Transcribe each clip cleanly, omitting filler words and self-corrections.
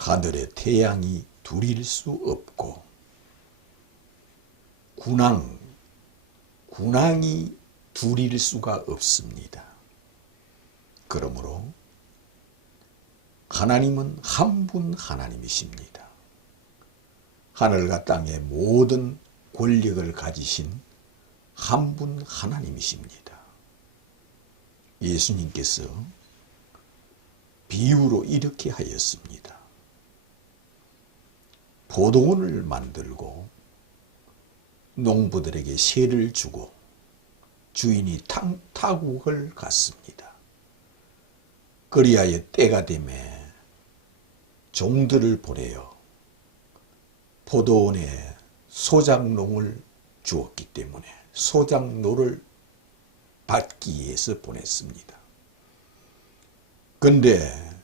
하늘의 태양이 둘일 수 없고 군왕이 둘일 수가 없습니다. 그러므로 하나님은 한 분 하나님이십니다. 하늘과 땅의 모든 권력을 가지신 한 분 하나님이십니다. 예수님께서 비유로 이렇게 하였습니다. 포도원을 만들고 농부들에게 세를 주고 주인이 타국을 갔습니다. 그리하여 때가 되매 종들을 보내어 포도원에 소작농을 주었기 때문에 소작농을 받기 위해서 보냈습니다. 그런데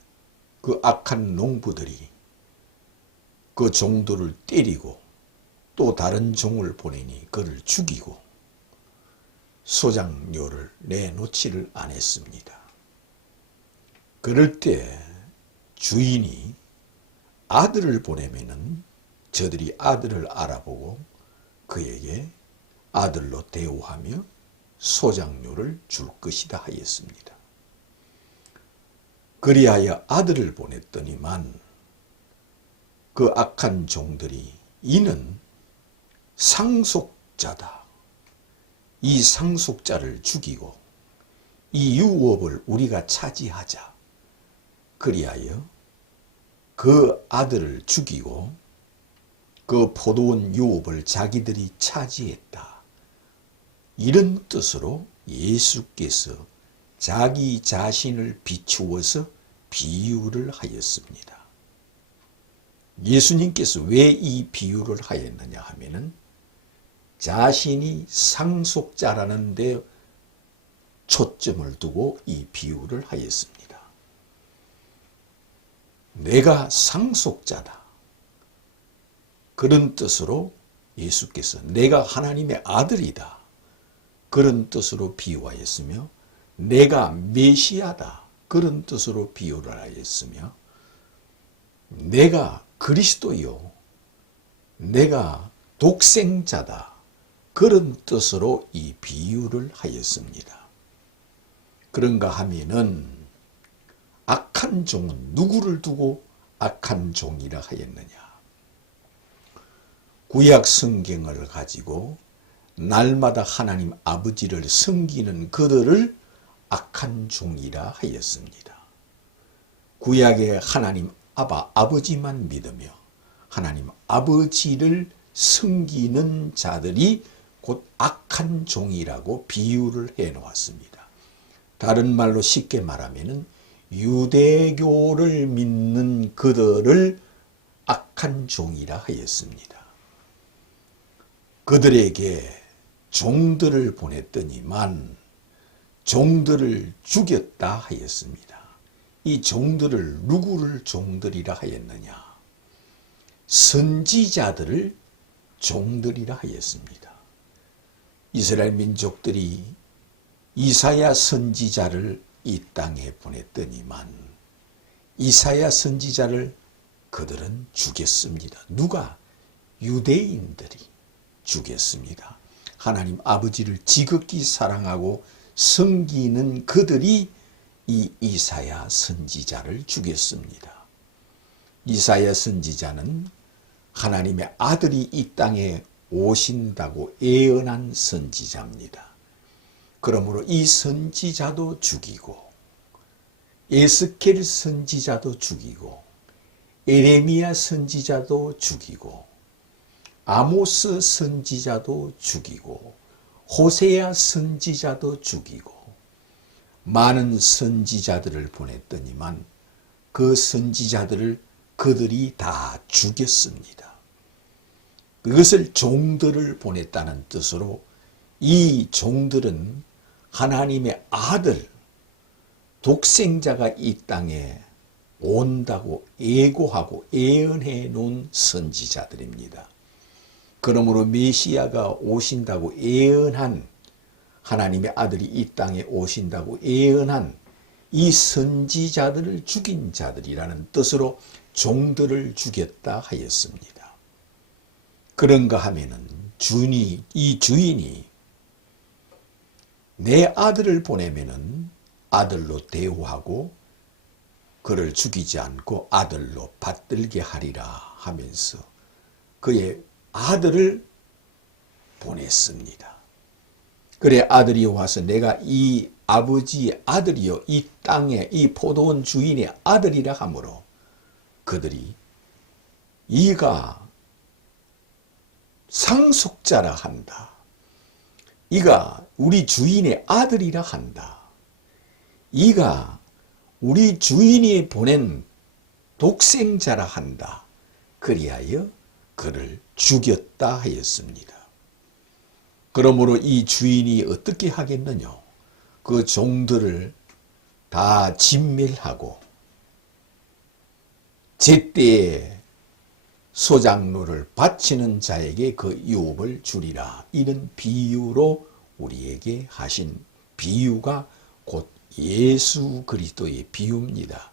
그 악한 농부들이 그 종들을 때리고 또 다른 종을 보내니 그를 죽이고 소작료를 내놓지를 않았습니다. 그럴 때 주인이 아들을 보내면은 저들이 아들을 알아보고 그에게 아들로 대우하며 소작료를 줄 것이다 하였습니다. 그리하여 아들을 보냈더니만 그 악한 종들이 이는 상속자다. 이 상속자를 죽이고 이 유업을 우리가 차지하자. 그리하여 그 아들을 죽이고 그 포도원 유업을 자기들이 차지했다. 이런 뜻으로 예수께서 자기 자신을 비추어서 비유를 하였습니다. 예수님께서 왜 이 비유를 하였느냐 하면은 자신이 상속자라는 데 초점을 두고 이 비유를 하였습니다. 내가 상속자다. 그런 뜻으로 예수께서 내가 하나님의 아들이다. 그런 뜻으로 비유하였으며 내가 메시아다. 그런 뜻으로 비유를 하였으며 내가 그리스도요. 내가 독생자다. 그런 뜻으로 이 비유를 하였습니다. 그런가 하면은 악한 종은 누구를 두고 악한 종이라 하였느냐. 구약 성경을 가지고 날마다 하나님 아버지를 섬기는 그들을 악한 종이라 하였습니다. 구약의 하나님 아버지만 믿으며 하나님 아버지를 섬기는 자들이 곧 악한 종이라고 비유를 해놓았습니다. 다른 말로 쉽게 말하면 유대교를 믿는 그들을 악한 종이라 하였습니다. 그들에게 종들을 보냈더니만 종들을 죽였다 하였습니다. 이 종들을 누구를 종들이라 하였느냐? 선지자들을 종들이라 하였습니다. 이스라엘 민족들이 이사야 선지자를 이 땅에 보냈더니만 이사야 선지자를 그들은 죽였습니다. 누가? 유대인들이 죽였습니다. 하나님 아버지를 지극히 사랑하고 섬기는 그들이 이 이사야 선지자를 죽였습니다. 이사야 선지자는 하나님의 아들이 이 땅에 오신다고 예언한 선지자입니다. 그러므로 이 선지자도 죽이고 에스겔 선지자도 죽이고 에레미야 선지자도 죽이고 아모스 선지자도 죽이고 호세야 선지자도 죽이고 많은 선지자들을 보냈더니만 그 선지자들을 그들이 다 죽였습니다. 그것을 종들을 보냈다는 뜻으로 이 종들은 하나님의 아들, 독생자가 이 땅에 온다고 예고하고 예언해 놓은 선지자들입니다. 그러므로 메시아가 오신다고 예언한 하나님의 아들이 이 땅에 오신다고 예언한 이 선지자들을 죽인 자들이라는 뜻으로 종들을 죽였다 하였습니다. 그런가 하면은 이 주인이 내 아들을 보내면은 아들로 대우하고 그를 죽이지 않고 아들로 받들게 하리라 하면서 그의 아들을 보냈습니다. 그래 아들이 와서 내가 이 아버지의 아들이요 이 땅의 이 포도원 주인의 아들이라 하므로 그들이 이가 상속자라 한다. 이가 우리 주인의 아들이라 한다. 이가 우리 주인이 보낸 독생자라 한다. 그리하여 그를 죽였다 하였습니다. 그러므로 이 주인이 어떻게 하겠느냐? 그 종들을 다 진멸하고 제때에 소작로를 바치는 자에게 그 유업을 주리라. 이런 비유로 우리에게 하신 비유가 곧 예수 그리스도의 비유입니다.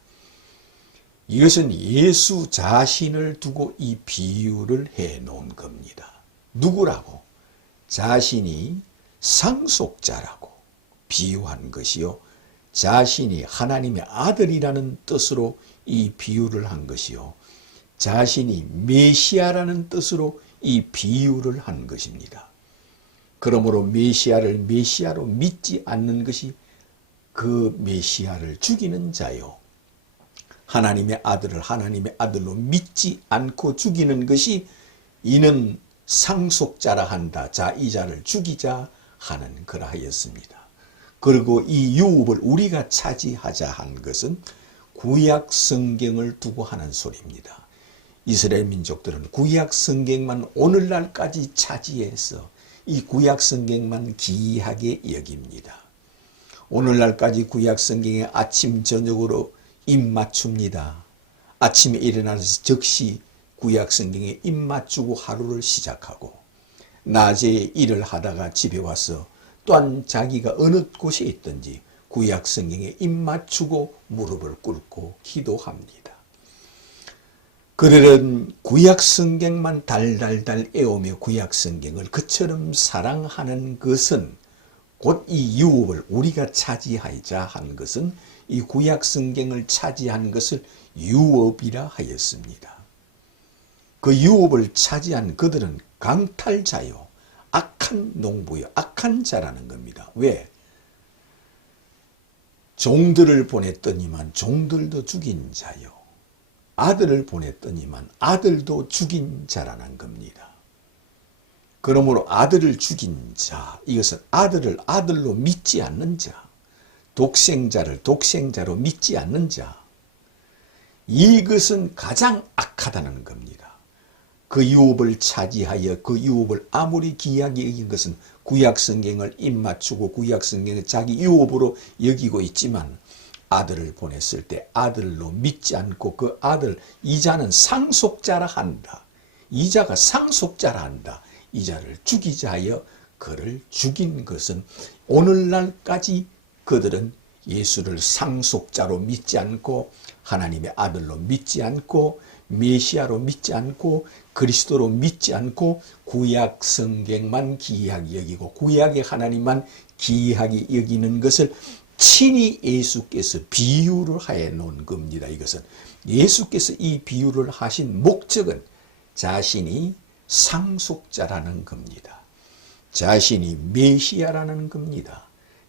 이것은 예수 자신을 두고 이 비유를 해 놓은 겁니다. 누구라고? 자신이 상속자라고 비유한 것이요. 자신이 하나님의 아들이라는 뜻으로 이 비유를 한 것이요. 자신이 메시아라는 뜻으로 이 비유를 한 것입니다. 그러므로 메시아를 메시아로 믿지 않는 것이 그 메시아를 죽이는 자요. 하나님의 아들을 하나님의 아들로 믿지 않고 죽이는 것이 이는 상속자라 한다. 자, 이 자를 죽이자 하는 그러하였습니다. 그리고 이 유업을 우리가 차지하자 한 것은 구약 성경을 두고 하는 소리입니다. 이스라엘 민족들은 구약 성경만 오늘날까지 차지해서 이 구약 성경만 귀하게 여깁니다. 오늘날까지 구약 성경에 아침 저녁으로 입맞춥니다. 아침에 일어나서 즉시 구약 성경에 입맞추고 하루를 시작하고 낮에 일을 하다가 집에 와서 또한 자기가 어느 곳에 있든지 구약 성경에 입맞추고 무릎을 꿇고 기도합니다. 그들은 구약 성경만 달달달 애우며 구약 성경을 그처럼 사랑하는 것은 곧 이 유업을 우리가 차지하자 한 것은 이 구약 성경을 차지한 것을 유업이라 하였습니다. 그 유업을 차지한 그들은 강탈자요, 악한 농부요, 악한 자라는 겁니다. 왜? 종들을 보냈더니만 종들도 죽인 자요. 아들을 보냈더니만 아들도 죽인 자라는 겁니다. 그러므로 아들을 죽인 자, 이것은 아들을 아들로 믿지 않는 자, 독생자를 독생자로 믿지 않는 자, 이것은 가장 악하다는 겁니다. 그 유업을 차지하여 그 유업을 아무리 귀하게 여긴 것은 구약 성경을 입맞추고 구약 성경을 자기 유업으로 여기고 있지만 아들을 보냈을 때 아들로 믿지 않고 그 아들 이자는 상속자라 한다. 이자가 상속자라 한다. 이자를 죽이자 하여 그를 죽인 것은 오늘날까지 그들은 예수를 상속자로 믿지 않고 하나님의 아들로 믿지 않고 메시아로 믿지 않고 그리스도로 믿지 않고 구약 성경만 귀하게 여기고 구약의 하나님만 귀하게 여기는 것을 친히 예수께서 비유를 해 놓은 겁니다. 이것은 예수께서 이 비유를 하신 목적은 자신이 상속자라는 겁니다. 자신이 메시아라는 겁니다.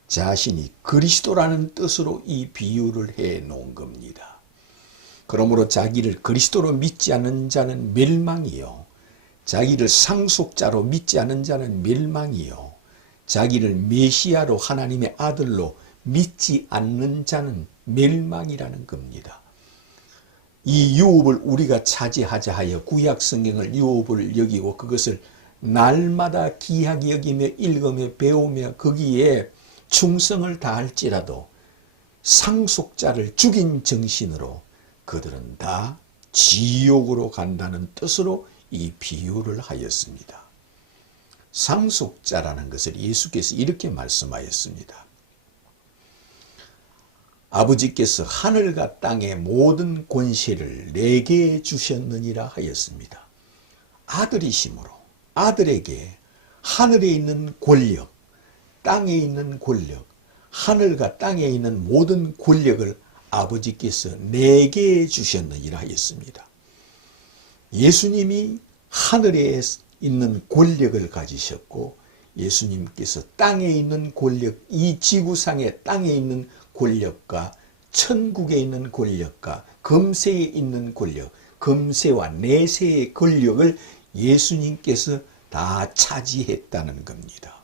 자신이 그리스도라는 뜻으로 이 비유를 해 놓은 겁니다. 그러므로 자기를 그리스도로 믿지 않는 자는 멸망이요. 자기를 상속자로 믿지 않는 자는 멸망이요. 자기를 메시아로 하나님의 아들로 믿지 않는 자는 멸망이라는 겁니다. 이 유업을 우리가 차지하자 하여 구약 성경을 유업을 여기고 그것을 날마다 귀하게 여기며 읽으며 배우며 거기에 충성을 다할지라도 상속자를 죽인 정신으로 그들은 다 지옥으로 간다는 뜻으로 이 비유를 하였습니다. 상속자라는 것을 예수께서 이렇게 말씀하였습니다. 아버지께서 하늘과 땅의 모든 권세를 내게 주셨느니라 하였습니다. 아들이심으로 아들에게 하늘에 있는 권력, 땅에 있는 권력, 하늘과 땅에 있는 모든 권력을 아버지께서 내게 주셨느니라 하였습니다. 예수님이 하늘에 있는 권력을 가지셨고 예수님께서 땅에 있는 권력, 이 지구상의 땅에 있는 권력과 천국에 있는 권력과 금세에 있는 권력, 금세와 내세의 권력을 예수님께서 다 차지했다는 겁니다.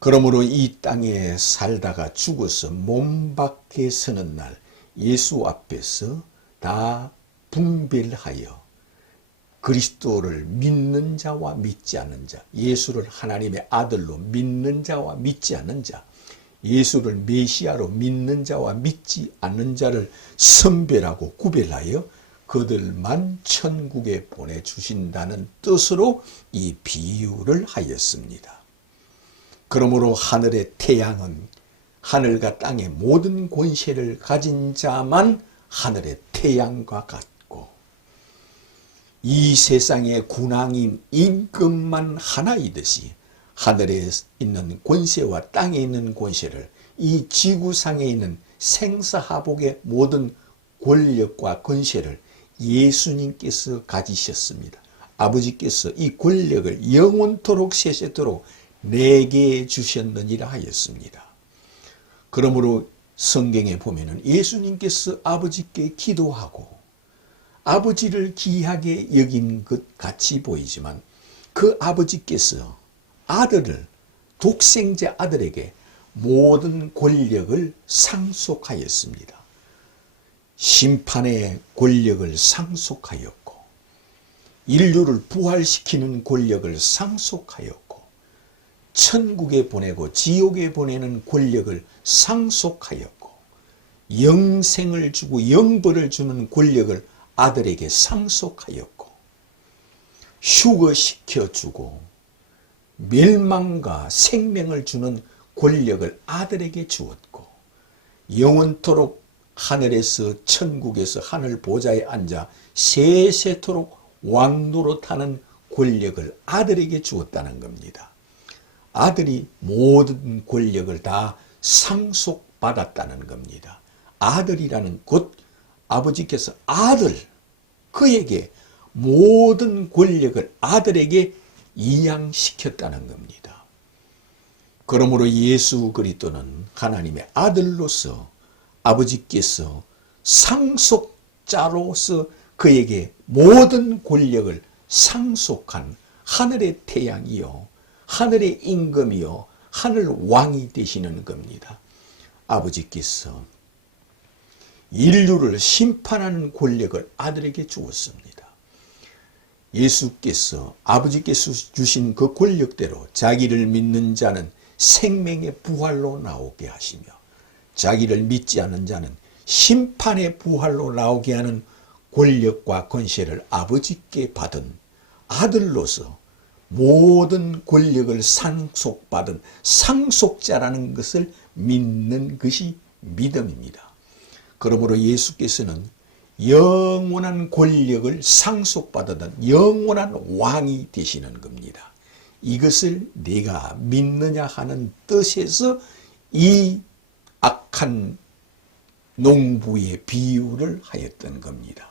그러므로 이 땅에 살다가 죽어서 몸 밖에 서는 날 예수 앞에서 다 분별하여 그리스도를 믿는 자와 믿지 않는 자, 예수를 하나님의 아들로 믿는 자와 믿지 않는 자, 예수를 메시아로 믿는 자와 믿지 않는 자를 선별하고 구별하여 그들만 천국에 보내주신다는 뜻으로 이 비유를 하였습니다. 그러므로 하늘의 태양은 하늘과 땅의 모든 권세를 가진 자만 하늘의 태양과 같고 이 세상의 군왕인 임금만 하나이듯이 하늘에 있는 권세와 땅에 있는 권세를 이 지구상에 있는 생사하복의 모든 권력과 권세를 예수님께서 가지셨습니다. 아버지께서 이 권력을 영원토록 세세토록 내게 주셨느니라 하였습니다. 그러므로 성경에 보면은 예수님께서 아버지께 기도하고 아버지를 귀하게 여긴 것 같이 보이지만 그 아버지께서 아들을 독생자 아들에게 모든 권력을 상속하였습니다. 심판의 권력을 상속하였고 인류를 부활시키는 권력을 상속하였고 천국에 보내고 지옥에 보내는 권력을 상속하였고 영생을 주고 영벌을 주는 권력을 아들에게 상속하였고 휴거시켜주고 멸망과 생명을 주는 권력을 아들에게 주었고 영원토록 하늘에서 천국에서 하늘 보좌에 앉아 세세토록 왕노릇하는 권력을 아들에게 주었다는 겁니다. 아들이 모든 권력을 다 상속받았다는 겁니다. 아들이라는 곧 아버지께서 아들, 그에게 모든 권력을 아들에게 이양시켰다는 겁니다. 그러므로 예수 그리스도는 하나님의 아들로서 아버지께서 상속자로서 그에게 모든 권력을 상속한 하늘의 태양이요 하늘의 임금이요 하늘 왕이 되시는 겁니다. 아버지께서 인류를 심판하는 권력을 아들에게 주었습니다. 예수께서 아버지께서 주신 그 권력대로 자기를 믿는 자는 생명의 부활로 나오게 하시며 자기를 믿지 않는 자는 심판의 부활로 나오게 하는 권력과 권세를 아버지께 받은 아들로서 모든 권력을 상속받은 상속자라는 것을 믿는 것이 믿음입니다. 그러므로 예수께서는 영원한 권력을 상속받았던 영원한 왕이 되시는 겁니다. 이것을 내가 믿느냐 하는 뜻에서 이 악한 농부의 비유를 하였던 겁니다.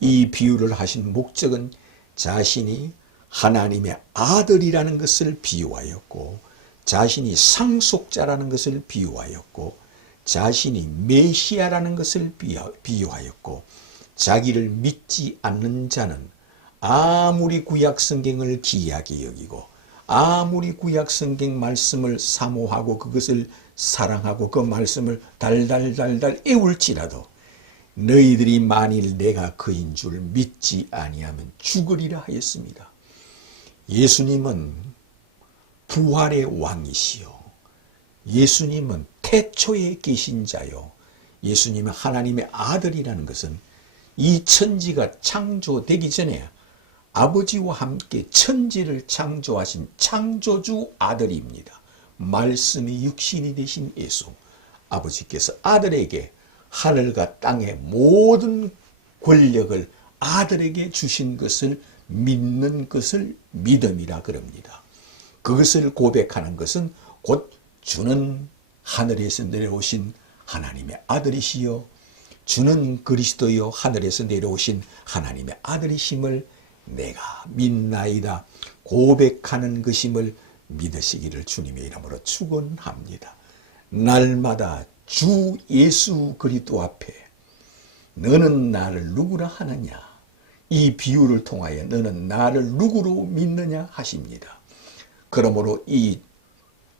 이 비유를 하신 목적은 자신이 하나님의 아들이라는 것을 비유하였고 자신이 상속자라는 것을 비유하였고 자신이 메시아라는 것을 비유하였고 자기를 믿지 않는 자는 아무리 구약성경을 귀하게 여기고 아무리 구약성경 말씀을 사모하고 그것을 사랑하고 그 말씀을 달달달달 애울지라도 너희들이 만일 내가 그인 줄 믿지 아니하면 죽으리라 하였습니다. 예수님은 부활의 왕이시요 예수님은 태초에 계신 자요 예수님은 하나님의 아들이라는 것은 이 천지가 창조되기 전에 아버지와 함께 천지를 창조하신 창조주 아들입니다. 말씀이 육신이 되신 예수 아버지께서 아들에게 하늘과 땅의 모든 권력을 아들에게 주신 것을 믿는 것을 믿음이라 그럽니다. 그것을 고백하는 것은 곧 주는 하늘에서 내려오신 하나님의 아들이시요 주는 그리스도요 하늘에서 내려오신 하나님의 아들이심을 내가 믿나이다 고백하는 것임을 믿으시기를 주님의 이름으로 축원합니다. 날마다 주 예수 그리스도 앞에 너는 나를 누구라 하느냐 이 비유를 통하여 너는 나를 누구로 믿느냐 하십니다. 그러므로 이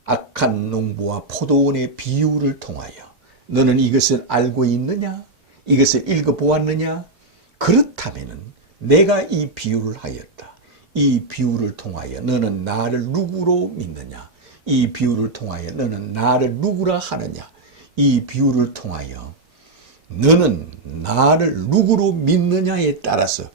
악한 농부와 포도원의 비유를 통하여 너는 이것을 알고 있느냐? 이것을 읽어보았느냐? 그렇다면 내가 이 비유를 하였다. 이 비유를 통하여 너는 나를 누구로 믿느냐? 이 비유를 통하여 너는 나를 누구라 하느냐? 이 비유를 통하여 너는 나를 누구로 믿느냐에 따라서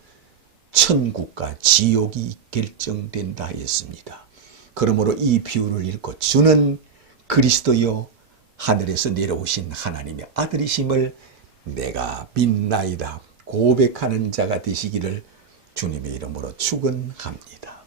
천국과 지옥이 결정된다 했습니다. 그러므로 이 비유를 읽고 주는 그리스도요 하늘에서 내려오신 하나님의 아들이심을 내가 믿나이다 고백하는 자가 되시기를 주님의 이름으로 축원합니다.